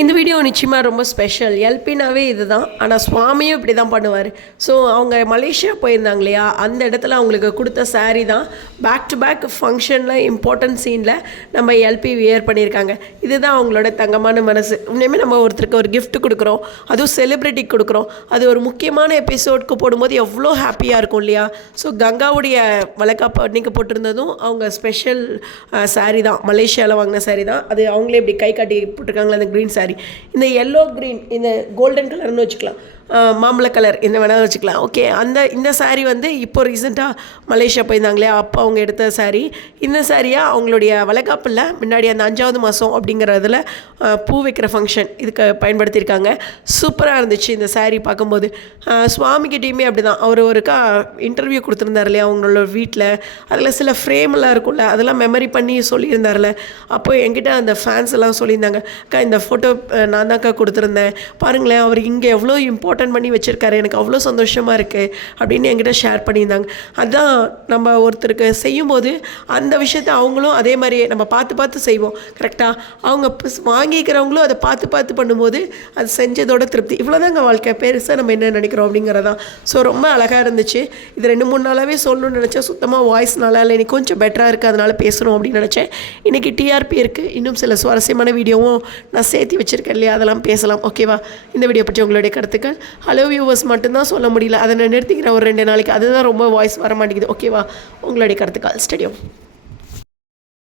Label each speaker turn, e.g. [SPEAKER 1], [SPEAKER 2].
[SPEAKER 1] இந்த வீடியோ நிச்சயமாக ரொம்ப ஸ்பெஷல் எல்பினாவே இதுதான். ஆனால் சுவாமியும் இப்படி தான் பண்ணுவார். ஸோ அவங்க மலேசியா போயிருந்தாங்க இல்லையா? அந்த இடத்துல அவங்களுக்கு கொடுத்த saree தான். பேக் டு பேக் ஃபங்க்ஷனில் இம்பார்ட்டன்ட் சீனில் நம்ம எல்பி வியர் பண்ணியிருக்காங்க. இதுதான் அவங்களோட தங்கமான மனசு. உண்மையுமே நம்ம ஒருத்தருக்கு ஒரு கிஃப்ட் கொடுக்குறோம். அதுவும் செலிப்ரிட்டிக்கு கொடுக்குறோம். அது ஒரு முக்கியமான எபிசோட்க்கு போடும்போது எவ்வளோ ஹாப்பியாக இருக்கும் இல்லையா? ஸோ கங்காவுடைய வழக்காப்ப அன்றைக்கி போட்டிருந்ததும் அவங்க ஸ்பெஷல் saree தான். மலேசியாவில் வாங்கின saree தான். அது அவங்களே இப்படி கை காட்டி போட்டிருக்காங்களே அந்த க்ரீன் சாரி இந்த எல்லோ க்ரீன் இந்த கோல்டன் கலர்னு வச்சுக்கலாம். மாம்பழ கலர் என்ன வேணாலும் வச்சுக்கலாம். ஓகே அந்த இந்த சாரீ வந்து இப்போ ரீசெண்டாக மலேசியா போயிருந்தாங்களே அப்போ அவங்க எடுத்த சாரீ இந்த சாரியாக அவங்களுடைய வளகாப்பில் முன்னாடி அந்த அஞ்சாவது மாதம் அப்படிங்கிறதுல பூ வைக்கிற ஃபங்க்ஷன் இதுக்கு பயன்படுத்தியிருக்காங்க. சூப்பராக இருந்துச்சு இந்த சாரீ பார்க்கும்போது. சுவாமிக்கிட்டேயுமே சுவாமிகிட்டேயுமே அப்படி தான் அவர் ஒருக்கா இன்டர்வியூ கொடுத்துருந்தார் இல்லையா அவங்களோட வீட்டில் அதில் சில ஃப்ரேம்லாம் இருக்கும்ல அதெல்லாம் மெமரி பண்ணி சொல்லியிருந்தார்ல அப்போ என்கிட்ட அந்த ஃபேன்ஸ் எல்லாம் சொல்லியிருந்தாங்க அக்கா இந்த ஃபோட்டோ நான் தான்க்கா கொடுத்துருந்தேன். பாருங்களேன் அவர் இங்கே எவ்வளோ இம்பார்ட்டன்ட் அட்டன் பண்ணி வச்சுருக்காரு. எனக்கு அவ்வளோ சந்தோஷமாக இருக்குது அப்படின்னு என்கிட்ட ஷேர் பண்ணியிருந்தாங்க. அதுதான் நம்ம ஒருத்தருக்கு செய்யும்போது அந்த விஷயத்த அவங்களும் அதே மாதிரியே நம்ம பார்த்து பார்த்து செய்வோம். கரெக்டாக அவங்க வாங்கிக்கிறவங்களும் அதை பார்த்து பார்த்து பண்ணும்போது அது செஞ்சதோட திருப்தி. இவ்வளோதாங்க வாழ்க்கை. பெருசாக நம்ம என்ன நினைக்கிறோம் அப்படிங்கிறதான் ஸோ ரொம்ப அழகாக இருந்துச்சு. இது ரெண்டு மூணு நாளாகவே சொல்லணும்னு நினச்சா சுத்தமாக வாய்ஸ் நல்லா இல்லை. இன்னைக்கு கொஞ்சம் பெட்டராக இருக்குது அதனால் பேசணும் அப்படின்னு நினச்சேன். இன்றைக்கி டிஆர்பி இருக்குது இன்னும் சில சுவாரஸ்யமான வீடியோவும் நான் சேர்த்து வச்சுருக்கேன் இல்லையா? அதெல்லாம் பேசலாம். ஓகேவா இந்த வீடியோ பற்றி உங்களுடைய கருத்துக்கள்? ஹலோ வியூவர்ஸ் மட்டும்தான் சொல்ல முடியல. அதை நான் நிறுத்திக்கிறேன். ஒரு ரெண்டு நாளைக்கு. அதுதான் ரொம்ப வாய்ஸ் வர மாட்டேங்குது ஓகேவா உங்களுடைய கருத்துக்கால் ஸ்டடியோ